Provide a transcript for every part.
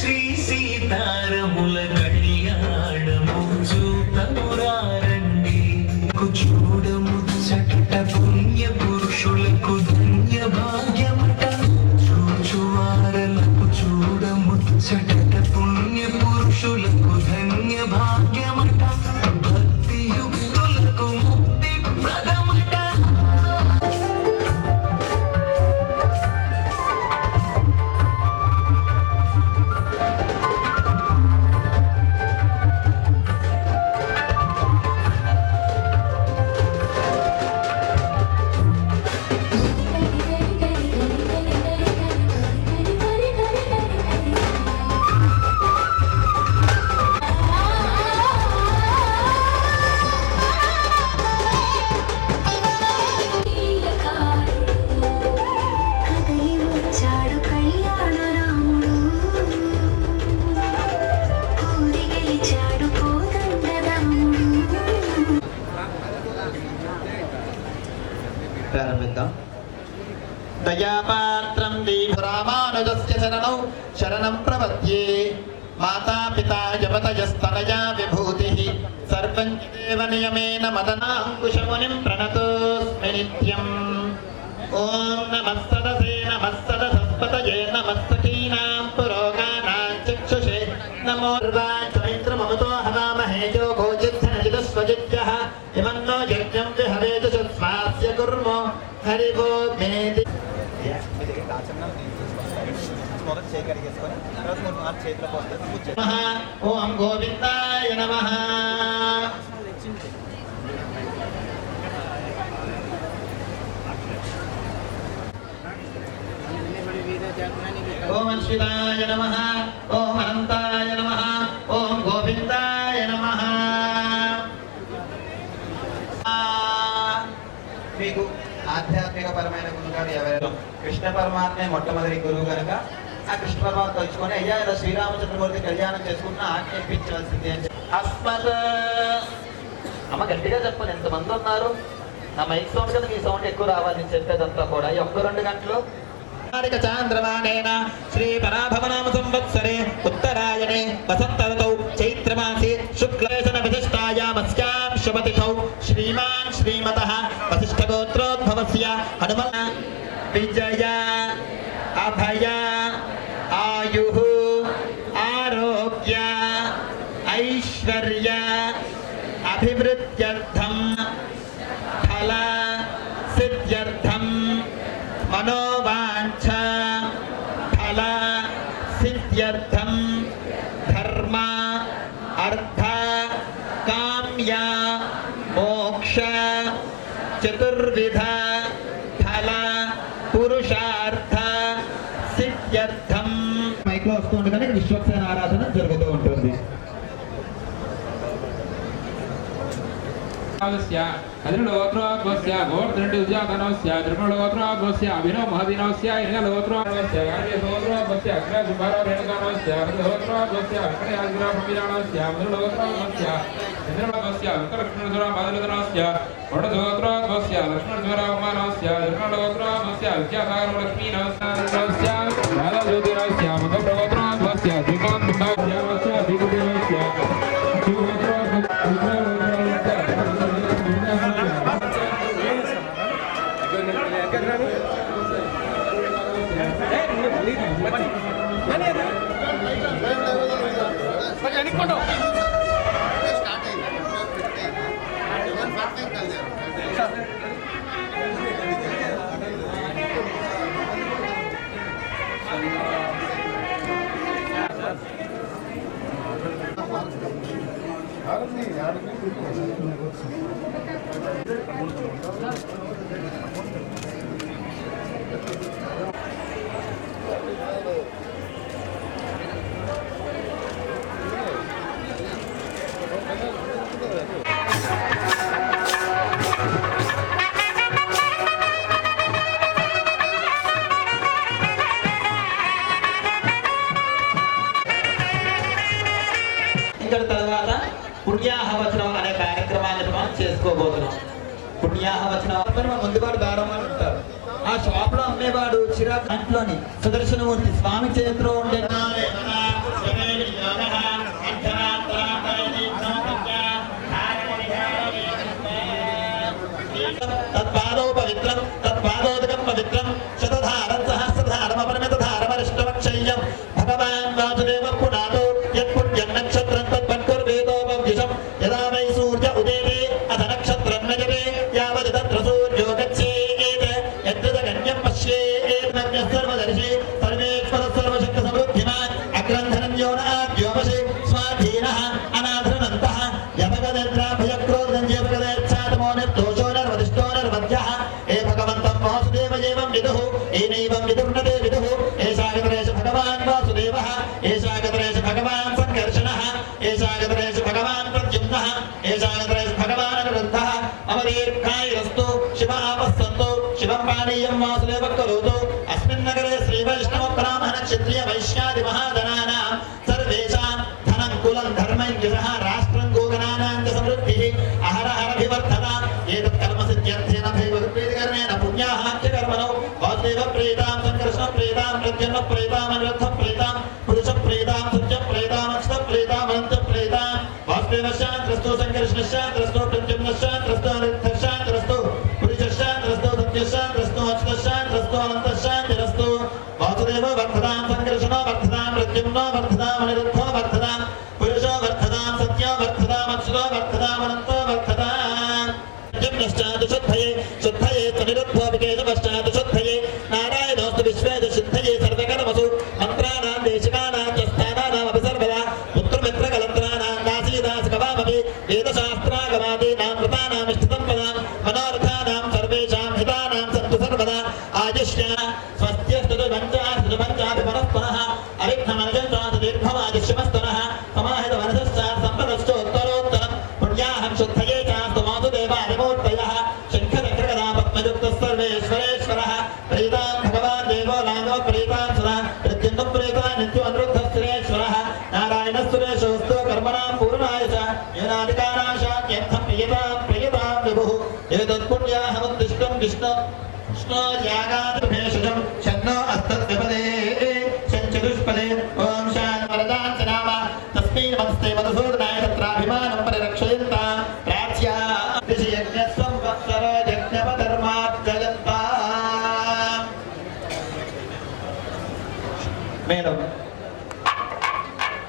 శ్రీ సీతారముల కళ్యాణము చూతమురారండి చూడముచ్చట పుణ్య పురుషులకు ధన్య భాగ్యమట చూచువారలకు చూడముచ్చట పుణ్య పురుషులకు ధన్య భాగ్యమట భక్తియుక్తులకు ముక్తి ప్రదమట. ప్రారంభిద్దాం. దయాపాత్రం రామానుజస్య శరణౌ శరణం ప్రపద్యే మాతా పితా జపతయస్తనయా విభూతిః సర్వం దేవ నియమేన మదనాంకుశమునిం ప్రణతోస్మి నిత్యం. ఓం నమస్తదసే నమస్తదసత్పతయే నమస్తకీనాం పురోగానాం చక్షుషే నమో చైత్రమమతో హవామహే జో గోజిద్ధనజిదస్వజిత్యః ఇమన్నో యజ్ఞం విహవేద స్వాస్య కుర్మో హరివో మేది. ఓం గోవిందాయ నమః. ఓం అచ్యుతాయ నమః. ఓం అనంతాయ నమః. ఓం గోవిందాయ నమః. మీకు ఆధ్యాత్మిక పరమైన గురుగారు ఎవరు? కృష్ణ పరమాత్మే మొట్టమొదటి గురువు కనుక ఆ కృష్ణ పరమాత్మ తలుచుకొని అయ్యా ఇలా శ్రీరామచంద్రమూర్తి కళ్యాణం చేసుకున్న ఆజ్ఞాపించవలసింది అని అస్మత్. అమ్మ గట్టిగా చెప్పండి, ఎంతమంది ఉన్నారు? నా మైక్ సౌండ్ కదా, మీ సౌండ్ ఎక్కువ రావాలి. నేను చెప్పేదంతా కూడా ఈ 1-2 గంటలు. చాంద్రమానేన శ్రీ పరాభవనామ సంవత్సరే ఉత్తరాయణే వసంత ఋతౌ చైత్రమాసే శుక్లశన విశిష్టాయామస్యాం శుభతిథౌ శ్రీమాన్ శ్రీమతః వసిష్ఠగోత్రోద్భవస్య హనుమల్ విజయ అభయ ఆయుః ఆరోగ్య ఐశ్వర్య అభివృద్ధ్యర్థం ఫల సిద్ధ్యర్థం మనోవాంఛ ఫల సిద్ధ్యర్థం ధర్మ అర్థ కామ్య మోక్ష చతుర్విధ ఫల పురుషార్థ సిద్ధ్యర్థం. మైక్లో వస్తుంది కానీ విశ్వక్సేన ఆరాధన జరుగుతూ ఉంటుంది. అభినవ మహదినవస్య ఇనగలోత్రోస్య గార్గ్యలోత్రోస్య అగ్రజుభారోరేణగానవస్య అగ్రలోత్రోస్య అగ్రయాగ్రహమిరాణవస్య అమృలోత్రోస్య చంద్రమగస్య ఉత్తరలక్ష్మణజ్వర బాదలదనవస్య వడదోత్రోస్య లక్ష్మణజ్వరమానవస్య ధర్మలోత్రోస్య విద్యాసాగరలక్ష్మీనవస్య రాధాజ్యోతిరవస్య మగప్రగోత్రోస్య దిగాంతవస్య దిగుదేవస్య ఇక్కడ తర్వాత పుణ్యాహవచనం అనే కార్యక్రమాన్ని మనం చేసుకోబోతున్నాం. పుణ్యాహవచనం ముందువాడు దారమని ఉంటారు. ఆ షాప్ లో అమ్మేవాడు చిరాకు దాంట్లోని సుదర్శనమూర్తి స్వామి చేతిలో ఉండే पुनातो यत्पुण्यं नक्षत्रं तद्वत्कुर्वेदोपविशं यदा वै सूर्य उदेते अथ नक्षत्रं न जपे यावत् तत्र सूर्यो गच्छेत् यत्र गण्यं पश्येत् नव्यः सर्वदर्शी सर्वेश्वर सर्वशक्तिसमृद्धिमान् अग्रन्थनं यो न आद्योपशे स्वाधीनः अनाधृनन्तः यभगदेन्द्राभयक्रोधं यभगदेच्छातमो निर्दोषो निर्वदिष्टो निर्वध्यः हे भगवन्तं वासुदेव एवं विदुः एनैवं विदुर्नते विदुः एषा गतरेश भगवान् वासुदेवः एषा गतरेश भगवान् सङ्कर्षणः एषा गतरेश भगवान् प्रद्युम्नः एषा गतरेश भगवान् अनिरुद्धः अवदीर्घायुरस्तु शिवापस्सन्तु शिवं पानीयं वासुदेव करोतु अस्मिन् नगरे श्रीवैष्णव ब्राह्मण क्षत्रिय वैश्यादि महाजनानां सर्वेषां धनं कुलं धर्मं यशः राष्ट्रं गोगणानां च समृद्धिः अहरहरभिवर्धता एतत् कर्मसिद्ध्यर्थेन भैवप्रीतिकरणेन पुण्याहाख्यकर्मणो वासुदेवप्रीतां सङ्कर्षणप्रीतां प्रद्युम्नप्रीतां अनिरुद्धप्रीतां पुरुषप्रीतां सत्यप्रीतां अक्षतप्रीतां अनन्तप्रीतां वासुदेवशान्त्रस्तु सङ्कर्षणशान्त्रस्तु प्रद्युम्नशान्त्रस्तु अनिरुद्धशान्त्रस्तु पुरुषशान्त्रस्तु सत्यशान्त्रस्तु अक्षतशान्त्रस्तु अनन्तशान्तिरस्तु वासुदेव वर्धतां सङ्कर्षणो वर्धतां प्रद्युम्नो वर्धतां अनिरुद्धो वर्धतां पुरुषो वर्धतां सत्यो वर्धतां अक्षतो वर्धतां अनन्तो वर्धतां प्रद्युम्नश्चात् शुद्धये शुद्धये अनिरुद्धो विकेशपश्चात् शुद्धये नारायणोऽस्तु विश्वेश सिद्धये सर्वकर्मसु मन्त्राणां देशिकानां च स्थानानामपि सर्वदा पुत्रमित्रकलत्राणां नासीदासकवामपि वेदशास्त्रागमादीनां कृतानाम् इष्टतं पदां मनोरथानां सर्वेषां हितानां सन्तु सर्वदा आयुष्या स्वस्त्यस्तुपञ्चास्तुपञ्चापि मनःपुनः अविघ्नमनजन्तात् दीर्घमायुष्यमस्तुनः समाहितमनसश्चात् सम्पदश्चोत्तरोत्तरं पुण्याहं शुद्धये चास्तु वासुदेवादिमूर्तयः शङ्खचक्रगदा पद्मयुक्तः सर्वेश्वरेश्वरः प्रीतां भगवान् देवो लाङ्गो प्रीतां सदा प्रत्युन्नं प्रीता नित्यो अनिरुद्धः सुरेश्वरः नारायणः सुरेशोऽस्तु कर्मणां पूर्णाय च न्यूनाधिकाराशान्त्यर्थं प्रियतां विभुः एतत्पुण्याहमुद्दिष्टं विष्णो यागादिभेषजं शन्नो अस्तद्विपदे शञ्चतुष्पदे ॐ शान्वरदां च नाम तस्मै नमस्ते मधुसूदनाय तत्राभिमानं परिरक्षयन्तां प्राच्या ऋषियज्ञस्संवत्सरो यज्ञपधर्मार्जयन्ताम् మేడం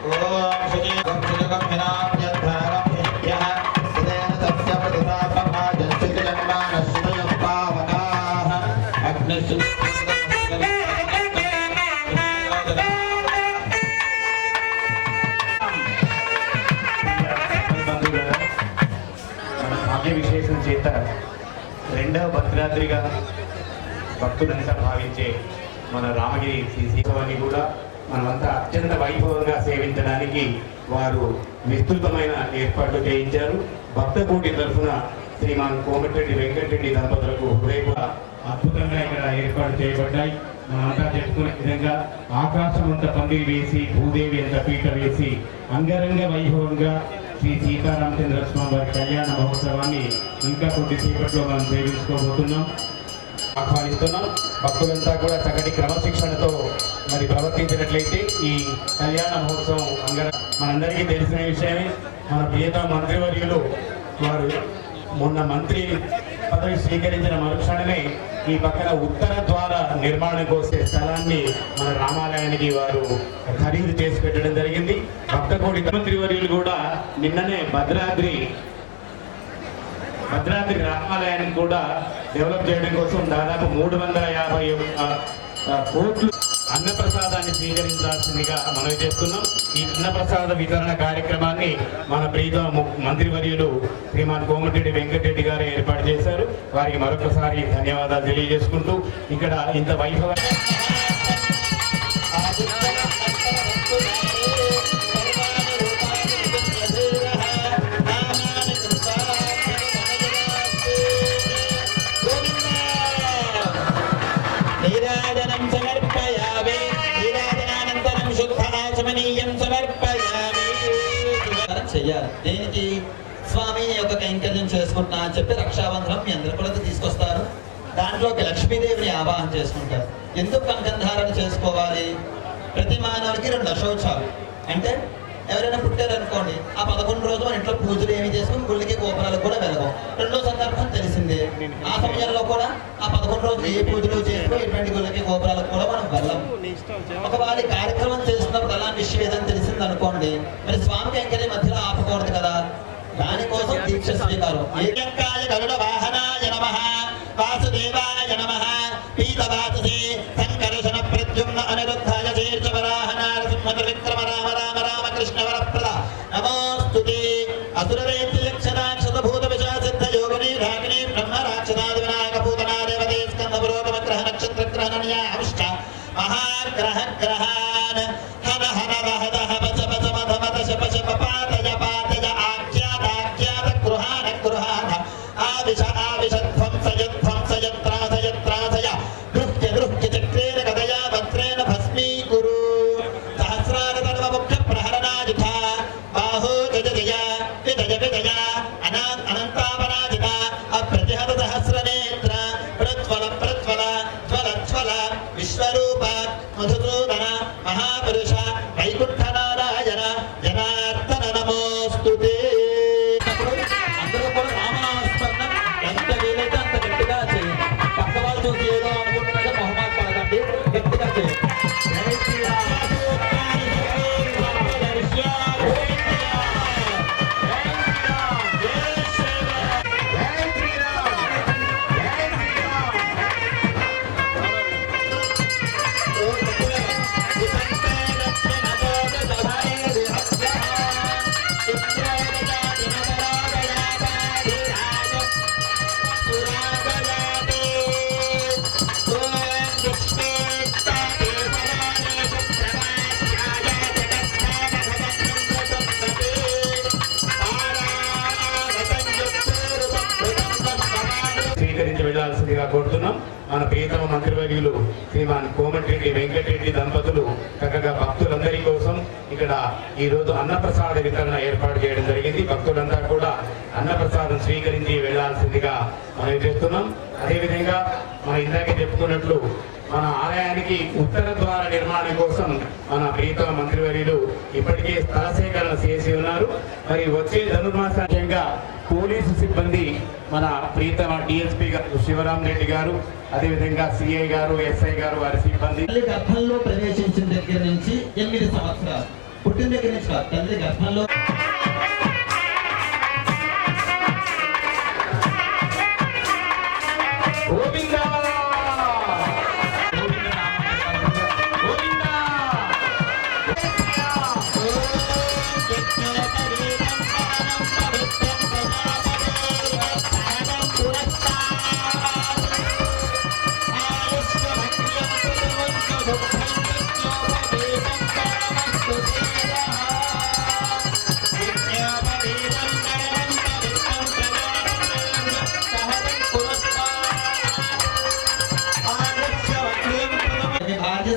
ఓం సుజీవం సుజగం వినాప్యద్ధారం హిభ్యః సుదేన తస్య ప్రతిపాపమాజం సుజన్మానశ్రుయం పావకాః అగ్నిషు మన భాగ్య విశేషం చేత రెండవ భద్రాద్రిగా భక్తులంతా భావించే మన రామగిరి శ్రీశైవాన్ని కూడా మనమంతా అత్యంత వైభవంగా సేవించడానికి వారు విస్తృతమైన ఏర్పాట్లు చేయించారు. భక్తకోటి తరఫున శ్రీమాన్ కోమటిరెడ్డి వెంకటరెడ్డి దంపతులకు హృదయపూర్వక అద్భుతంగా ఇక్కడ ఏర్పాటు చేయబడ్డాయి. మనమంతా చెప్పుకునే విధంగా ఆకాశమంత పందిరి వేసి భూదేవి అంత పీట వేసి అంగరంగ వైభవంగా శ్రీ సీతారామచంద్ర స్వామి వారి కళ్యాణ మహోత్సవాన్ని ఇంకా కొద్దిసేపట్లో మనం సేవించుకోబోతున్నాం, ఆహ్వానిస్తున్నాం. భక్తులంతా కూడా చక్కటి క్రమశిక్షణతో మరి ప్రవర్తించినట్లయితే ఈ కళ్యాణ మహోత్సవం మనందరికీ తెలిసిన విషయమే. మన ప్రియతమ మంత్రివర్యులు వారు మొన్న మంత్రి పదవి స్వీకరించిన మరుక్షణమే ఈ పక్కన ఉత్తర ద్వార నిర్మాణం కోసం స్థలాన్ని మన రామాలయానికి వారు ఖరీదు చేసి పెట్టడం జరిగింది. భక్తకోటి మంత్రివర్యులు కూడా నిన్ననే భద్రాద్రి రామాలయాన్ని కూడా డెవలప్ చేయడం కోసం దాదాపు 350 కోట్లు అన్నప్రసాదాన్ని స్వీకరించాల్సిందిగా మనవి చేస్తున్నాం. ఈ అన్నప్రసాద వితరణ కార్యక్రమాన్ని మన ప్రీతమ మంత్రివర్యులు శ్రీమాన్ కోమటిరెడ్డి వెంకటరెడ్డి గారు ఏర్పాటు చేశారు. వారికి మరొకసారి ధన్యవాదాలు తెలియజేసుకుంటూ ఇక్కడ ఇంత వైభవ చెయ్యాలి. దేనికి? స్వామి యొక్క కైంకర్యం చేసుకుంటున్నా అని చెప్పి రక్షాబంధనం మీ అందరు కూడా తీసుకొస్తారు. దాంట్లోకి లక్ష్మీదేవిని ఆవాహన చేసుకుంటారు. ఎందుకు కనకంధారణ చేసుకోవాలి? ప్రతి మానవుడికి 2 అశౌచాలు అంటే ఎవరైనా పుట్టారు అనుకోండి, ఆ 11 రోజులు మన ఇంట్లో పూజలు ఏమి చేసుకుని గుళ్ళకి గోపురాలకు కూడా వెళ్ళాం. రెండో సందర్భం తెలిసిందే, ఆ సమయంలో కూడా ఆ 11 రోజులు ఏ పూజలు చేసుకుని ఎటువంటి గుళ్ళకి గోపురాలకు కూడా మనం వెళ్ళం. ఒకవేళ కార్యక్రమం చేస్తున్నప్పుడు అలాంటి విషయం ఏదని తెలిసింది అనుకోండి, మరి స్వామి కైంకర్యం మధ్యలో ఆపకూడదు కదా. దానికోసం దీక్ష స్వీకారం. ఏకంకాయ గరుడ వాహనాయ నమః, వాసుదేవాయ నమః, పీతవాససే సంకర్షణ ప్రద్యుమ్న అనిరుద్ధాయ శీర్ష వరాహనార సింహ విక్రమ రామ రామ రామ కృష్ణ వరప్రద నమోస్తుతే. అసురరేత్య యక్షరాక్షస భూత విశాసిద్ధ యోగిని రాగిని బ్రహ్మ రాక్షసాది వినాయక పూతనా దేవతే స్కంద పురోగమ గ్రహ నక్షత్ర గ్రహణ నియావిష్ట మహాగ్రహ గ్రహాన్ హర హర వహద హవచ పచ మధ మధ శప శప పాతయ పాతయ ఆఖ్యాత ఆఖ్యాత గృహాన గృహాన ఆవిష ఆవిష ధ్వంసయ ధ్వంసయ త్రాసయ త్రాసయ గృహ్య గృహ్య చక్రేణ గదయా వజ్రేణ భస్మీకురు. సహస్రార తన్వ ముఖ్య ప్రహరణాయుధ బాహో జయ జయ విజయ విజయ అనంతాపరాజిత అప్రతిహత సహస్రనేత్ర ప్రజ్వల ప్రజ్వల జ్వల జ్వల విశ్వరూప మధుసూదన మహాపురుష వైకుంఠ నారాయణ జనార్దన నమోస్తుతే. అందరూ కూడా రామనామస్మరణ ఎంత వీలైతే అంత గట్టిగా చేయండి. పక్క వాళ్ళు చూసి ఏదో అనుకుంటున్నారో మొహమాట పడకండి, గట్టిగా చేయండి. జై శ్రీరామ్. స్వీకరించి వెళ్లాల్సిందిగా కోరుతున్నాం. మన ప్రియతమ మంత్రివర్యులు శ్రీమాన్ కోమటిరెడ్డి వెంకటరెడ్డి దంపతులు చక్కగా భక్తులందరి కోసం ఇక్కడ ఈ రోజు అన్నప్రసాద వితరణ ఏర్పాటు చేయడం జరిగింది. భక్తులంతా కూడా అన్నప్రసాదం స్వీకరించి వెళ్లాల్సిందిగా మనం చేస్తున్నాం. అదేవిధంగా మనం ఇందాకే చెప్పుకున్నట్లు మన ఆలయానికి ఉత్తర ద్వార నిర్మాణం కోసం మన ప్రియతమ మంత్రివర్యులు ఇప్పటికే స్థల సేకరణ చేసి ఉన్నారు. మరి వచ్చే ధనుర్మాసంగా పోలీసు సిబ్బంది మన ప్రియతమ డిఎస్పీ గారు శివరాం రెడ్డి గారు, అదేవిధంగా సిఐ గారు, ఎస్ఐ గారు, వారి సిబ్బంది తల్లి గర్భంలో ప్రవేశించిన దగ్గర నుంచి 8 సంవత్సరాలు, పుట్టిన దగ్గర నుంచి కాదు, తల్లి గర్భంలో గోవిందా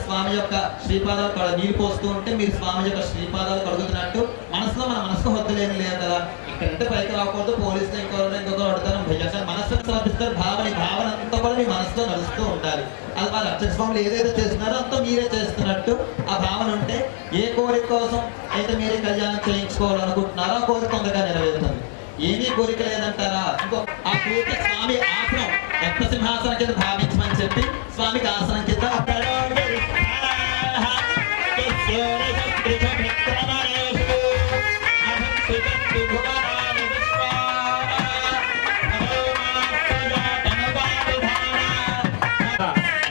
స్వామి యొక్క శ్రీపాదాలు నీళ్ళు పోస్తూ ఉంటే మీరు స్వామి యొక్క శ్రీపాదాలు కడుగుతున్నట్టు మనసులో మన మనసుకు హద్దులేని లేదు కదా. ఇక్కడంటే పైకి రాకూడదు, పోలీసులు ఇంకొకరు అడుగుతారు, మనసులో సమర్పిస్తారు. భావన అంతా కూడా మీ మనసులో నడుస్తూ ఉండాలి. అది వాళ్ళ అర్చక స్వాములు ఏదైతే చేస్తున్నారో అంతా మీరే చేస్తున్నట్టు ఆ భావన ఉంటే ఏ కోరిక కోసం అయితే మీరే కళ్యాణం చేయించుకోవాలనుకుంటున్నారో ఆ కోరిక తొందరగా నెరవేరుతుంది. ఏమీ కోరిక లేదంటారా, ఇంకో ఆ కోరిక స్వామి ఆసనం రత్న సింహాసనం కింద భావించమని చెప్పి స్వామికి ఆసనం కింద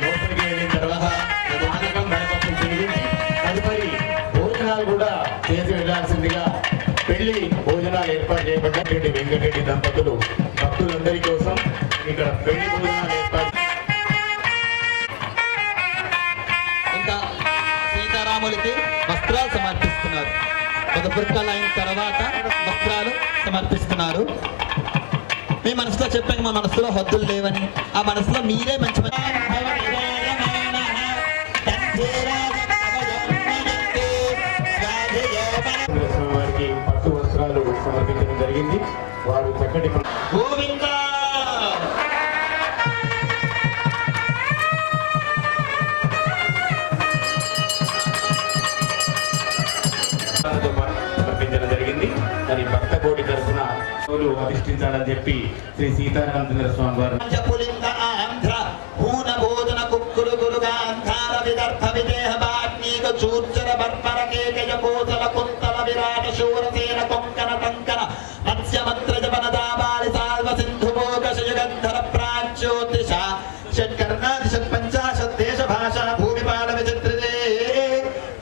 లోపలికి వెళ్ళిన తర్వాత పానకం వడపప్పు చేయించి తదుపరి భోజనాలు కూడా చేసి వెళ్లాల్సిందిగా పెళ్లి భోజనాలు ఏర్పాటు చేయబడ్డ వెంకటరెడ్డి దంపతులు భక్తులందరి కోసం ఇక్కడ పెళ్లి భోజనాలు ఏర్పాటు. ఇంకా సీతారాములకి వస్త్రాలు సమర్పిస్తున్నారు. పదపుర్కాలు అయిన తర్వాత వస్త్రాలు సమర్పిస్తున్నారు. మీ మనసులో చెప్పండి, మా మనసులో హద్దులు లేవని. ఆ మనసులో మీరే మంచి వారికి పట్టు వస్త్రాలు సమర్పించడం జరిగింది. వారు చక్కటి గోవిందా సమర్పించడం జరిగింది. మరి భక్త కోటి తరఫున అధిష్ఠించాలని చెప్పి శ్రీ సీతారామచంద్ర స్వామి వారు పులింద ఆంధ్ర పూన భోజన కుక్కులు గురుగాంధార విదర్భ విదేహ బాగ్నీక చూర్చర బర్బర కేకయ కోసల కుంతల విరాట శూరసేన కొంకణ టంకన మత్స్యమంత్ర జపన దాబాలి సాల్వ సింధు మోగ శయగంధర ప్రాచ్యోతిష షట్కర్ణాది షట్పంచాశత్ దేశ భాషా భూమిపాల విచిత్రితే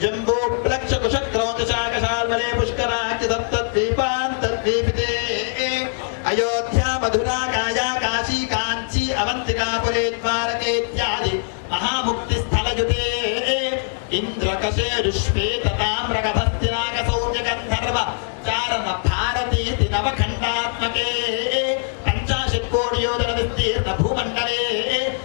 జంబూ ప్లక్ష కుశక్రోతి శాకశాల్వలే పుష్కరాఖ్య దత్తద్వీపాంతద్వీపితే అయోధ్య మధురా కాయా కాశీ కాంచీ అవంతికాపురే ద్వారకేత్యాది మహాముక్తి స్థలయుతే ఇంద్రకశేరుష్పేత తామ్రగభస్తినాగ సౌర్య గంధర్వ చారణ భారతీతి నవఖండాత్మకే పంచాశత్ కోటియోజన విస్తీర్ణ భూమండలే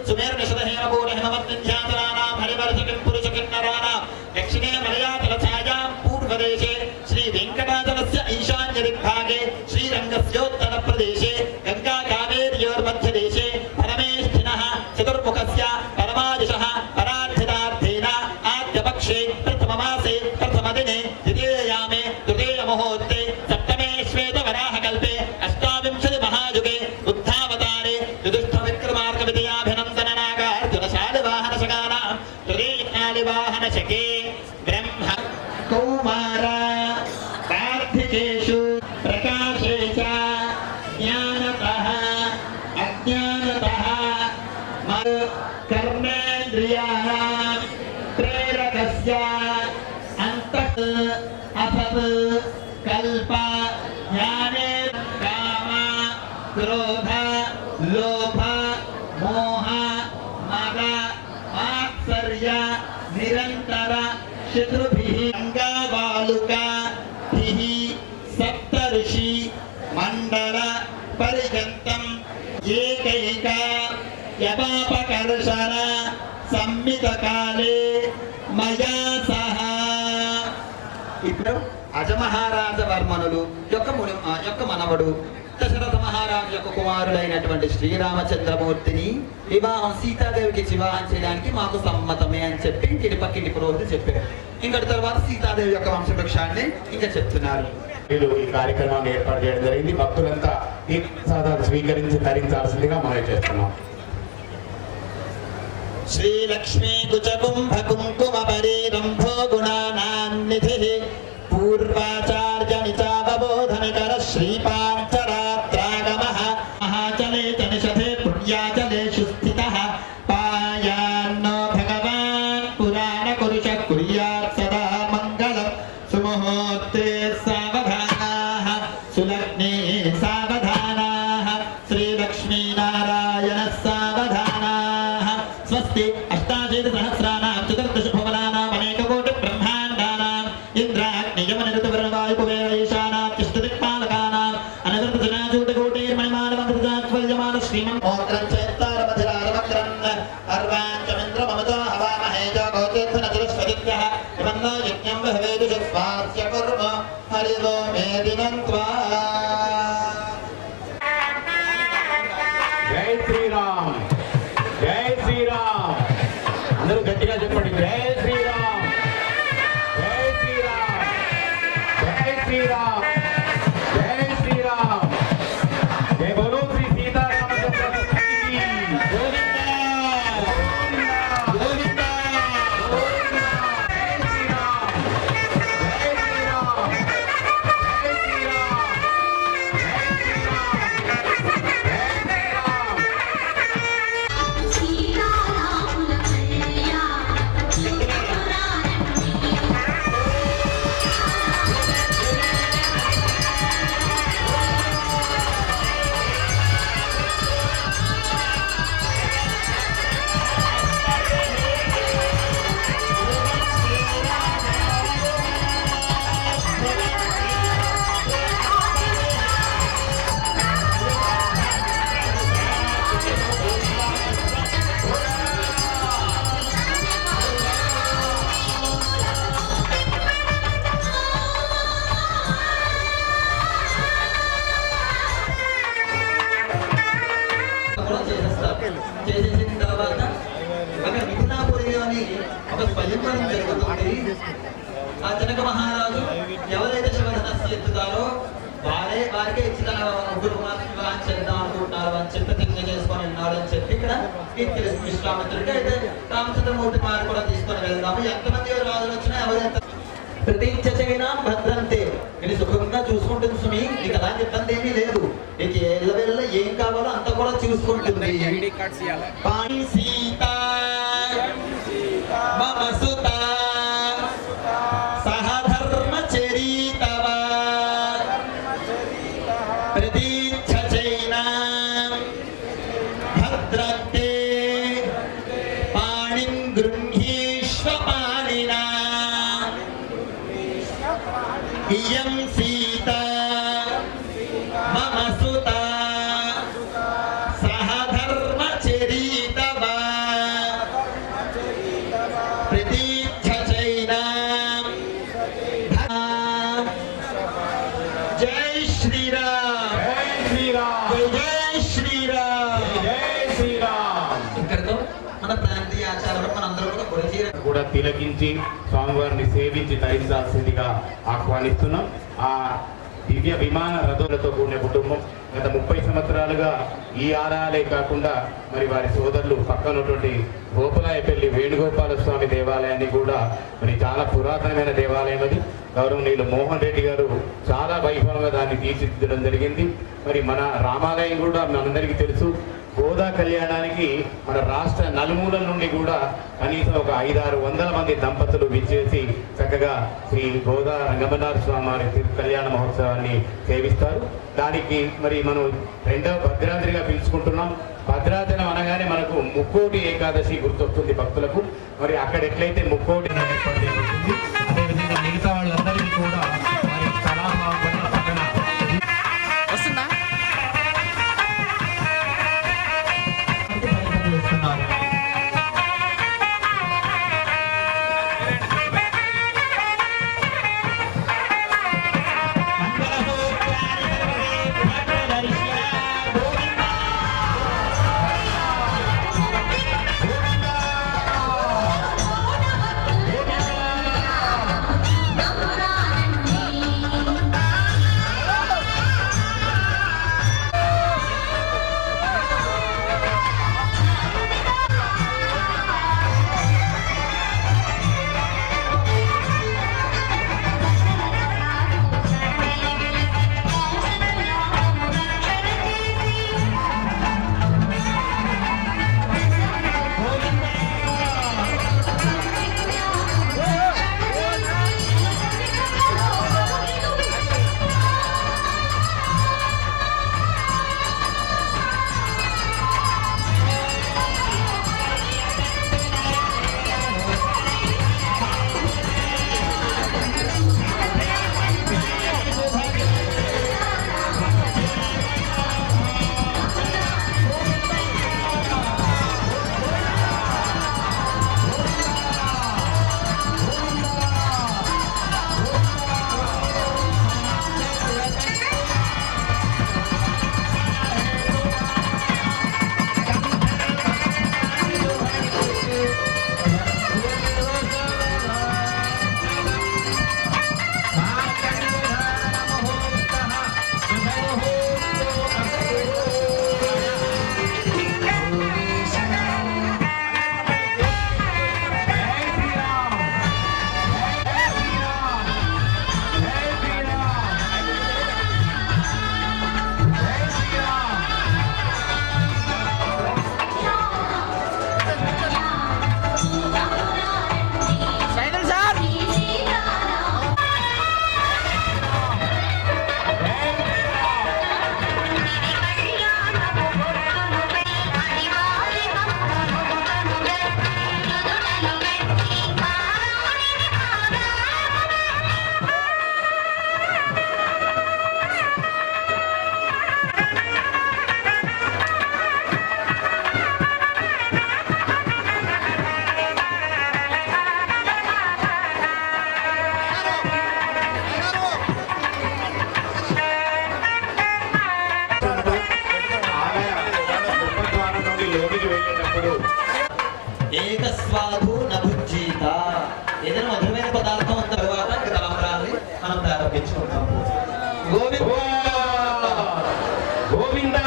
సుమేర్ నిషద హేమభూర హిమవత్ వింధ్యాచలానాం హరివర్షకిం పురుష కిన్నరానాం దక్షిణే మలయాచల ఛాయాం పూర్వదేశే శ్రీ వెంకటాచలస్య ఈశాన్య దిగ్భాగే శ్రీరంగస్యోత్తర ప్రదేశే గంగా కావేర్యోర్మధ్యదేశే పరమేష్ఠినః చతుర్ముఖస్య పరమాదిశః పరార్థితార్థేన ఆద్యపక్షే ప్రథమమాసే ప్రథమదినే ద్వితీయయామే తృతీయముహూర్తే సప్తమే శ్వేతవరాహకల్పే అష్టావింశతి మహాయుగే బుద్ధావతారే యుధిష్ఠ విక్రమార్క విజయాభినందన నాగార్జున శాలివాహన శకానాం తృతీయాలివాహన శకే బ్రహ్మ కౌమార కార్తికేషు ప్రకాశే చ జ్ఞానతః అజ్ఞానతః కర్మేంద్రియాణాం ప్రేరకస్య అంతః అసత్ కల్ప జ్ఞానే కామ క్రోధ లోభ మోహ మద మాత్సర్య నిరంతర శత్రుభిః అంగాబాలుకాభిః సప్తఋషి మండల పరిగంతం ఏకైక యపాపకర్షణ సంమిత కాలే మయా సహ. ఇప్పుడు అజమహారాజ వర్మనులు యొక్క మనవడు దశరథ మహారాజు యొక్క కుమారుడైనటువంటి శ్రీరామచంద్రమూర్తిని వివాహం సీతాదేవికి వివాహం చేయడానికి మాకు సమ్మతమే అని చెప్పి ఇంటి పక్కింటి పురోహితుడు చెప్పారు. ఇంకటి తర్వాత సీతాదేవి యొక్క వంశవృక్షాన్ని ఇంకా చెప్తున్నారు. వీళ్ళు ఈ కార్యక్రమాన్ని ఏర్పాటు చేయడం జరిగింది. భక్తులంతా ఈ ప్రసాదాలు స్వీకరించి ధరించాల్సిందిగా మనం చేస్తున్నాం. శ్రీలక్ష్మీ కుచకుంభ కుంకుమ పరీరంభో గుణానాన్నిధిః పూర్వాచార్య నిచావబోధనకర శ్రీపాంచరాత్రాగమః మహాచలే చ నిషధే పుణ్యాచలేషు స్థితః పాయాన్నో భగవాన్ పురాణ కురుష కుర్యాత్ సదా మంగళం సుముహూర్తే సావధానాః సులగ్నే సావధానాః శ్రీలక్ష్మీనారాయణ సావధానాః స్వస్తి అష్టాదశ సహస్రానాం చతుర్దశ భువనానాం అనేకకోటి బ్రహ్మాండానాం ఇంద్రాగ్నియమనిరుతవర్ణవాయుపవేశానాం తిష్టదిక్పాలకానాం అనవరత జనాచూటకోటైర్మణిమానమంత్రజాత్వల్యమాన శ్రీమన్ మోత్రం చైత్తారమధిరారమగ్రం అర్వాంచమింద్ర మమతో హవామహే జగోతేత్థనచరస్వదిభ్యః విమన్నో యజ్ఞం వహవేదు స్వాస్య కుర్మ హరిదో మే దినంత్వా. జై శ్రీరామ్, జై శ్రీరామ్. అందరూ గట్టిగా చెప్పండి. జై శ్రీరామ్, జై శ్రీరామ్, జై శ్రీరామ్, జై శ్రీరామ్. జై బోలో శ్రీ సీతారామచంద్ర స్వామికి గోవిందా, గోవిందా, గోవిందా. జై శ్రీరామ్, జై శ్రీరామ్, జై శ్రీరామ్, జై శ్రీరామ్, జై శ్రీరామ్. సీతారాముల కళ్యాణ ఇచ్చుతారో వారికే ఇచ్చి తన ముగ్గురు కుమార్తెలు చేద్దాం అనుకుంటున్నారు అని చెప్పి ప్రతిజ్ఞ చేసుకొని ఉన్నాడు అని చెప్పి ఇక్కడ మీకు తెలుసు విశ్వామిత్రుడికి. అయితే రామచంద్రమూర్తి వారు కూడా తీసుకొని వెళ్దాము. ఎంతమంది రాజులు వచ్చినా ఎవరు ఎంత ప్రతిజ్ఞ చేయనా భద్రంతే. ఇది సుఖంగా చూసుకుంటుంది సుమి, నీకు అలాంటి ఇబ్బంది ఏమీ లేదు. నీకు ఎల్లవెల్ల ఏం కావాలో అంత కూడా చూసుకుంటుంది. పాణి సీత మమ సుత సహధర్మచరితవ ప్రతిజ్ఞ చైనా భద్రంతే పాణిం గృహీష్వ పాణినా ఇయం సీత మమ సుత సహధర్మచరితవ ప్రతిజ్ఞ చైనా. జై శ్రీరామ్, జై శ్రీరామ్, జై శ్రీరామ్. ఇక్కడితో మన ప్రాంతీయ ఆచారాలు మనందరూ కూడా గురచీర కూడా తిలకించి స్వామివారిని సేవించి తరించాల్సిందిగా ఆహ్వానిస్తున్నాం. ఆ దివ్య విమాన రథులతో కూడిన కుటుంబం గత 30 సంవత్సరాలుగా ఈ ఆలయాలే కాకుండా మరి వారి సోదరులు పక్కనటువంటి గోపలాయపల్లి వేణుగోపాల స్వామి దేవాలయాన్ని కూడా మరి చాలా పురాతనమైన దేవాలయం అది. గౌరవనీయులు మోహన్ రెడ్డి గారు చాలా వైభవంగా దాన్ని తీర్చిదిద్దడం జరిగింది. మరి మన రామాలయం కూడా మనందరికీ తెలుసు. గోదా కళ్యాణానికి మన రాష్ట్ర నలుమూలల నుండి కూడా కనీసం ఒక 500-600 మంది దంపతులు విచ్చేసి చక్కగా శ్రీ గోదా రంగమన్నార స్వామి వారి కళ్యాణ మహోత్సవాన్ని సేవిస్తారు. దానికి మరి మనం రెండవ భద్రాద్రిగా పిలుచుకుంటున్నాం. భద్రాచలం అనగానే మనకు ముక్కోటి ఏకాదశి గుర్తొస్తుంది భక్తులకు. మరి అక్కడ ఎట్లయితే ముక్కోటి ఏర్పాటు చేయబడుతుంది, అదేవిధంగా మిగతా వాళ్ళందరికీ కూడా మరి కళాభావం పక్కన ఇస్తున్నారు. ఏకస్వాదు నభుజ్జీత. ఏదైనా మధురమైన పదార్థం ఉన్న తర్వాత తలంబ్రాన్ని మనం ప్రారంభించుకుంటాం. గోవిందా గోవిందా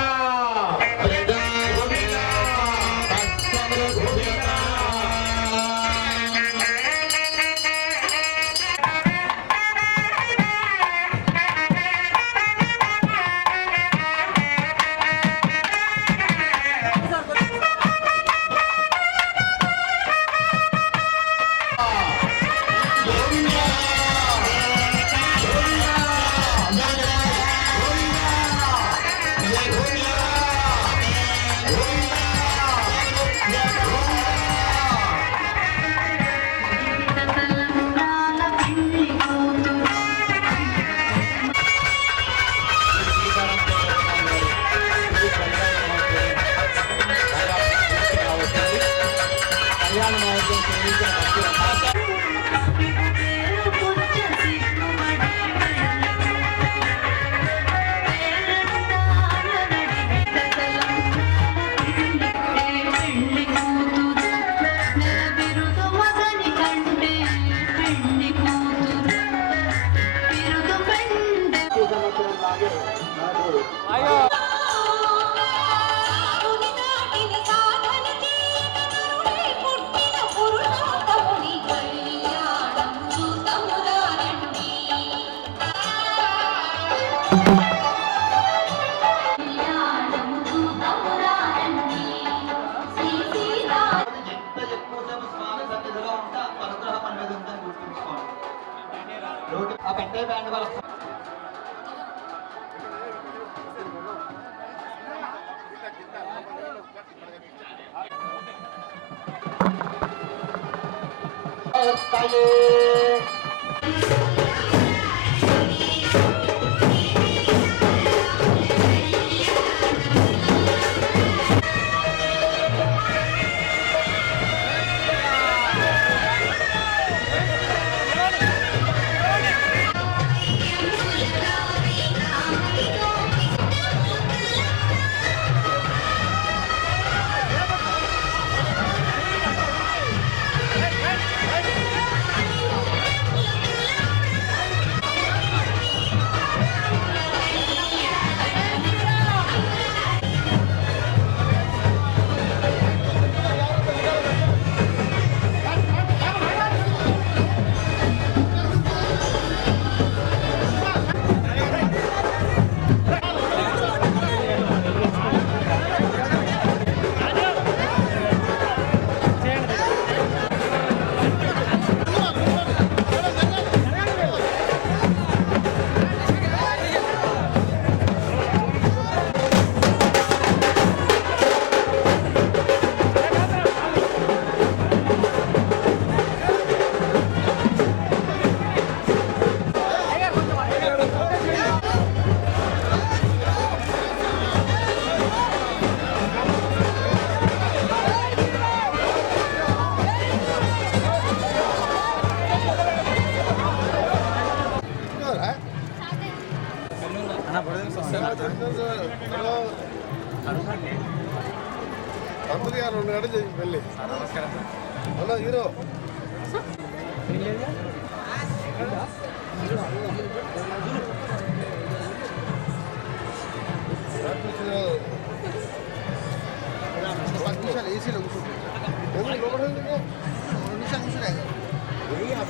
ఆ పెద్ద బ్యాండ్ వాళ్ళు కంపెనీ 2 గంటలు చేసి వెళ్ళి హలో హీరో ఏసీలో కూర్చుంటారు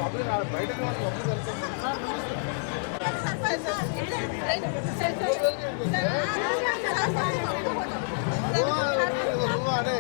లోపల బయటకు అదే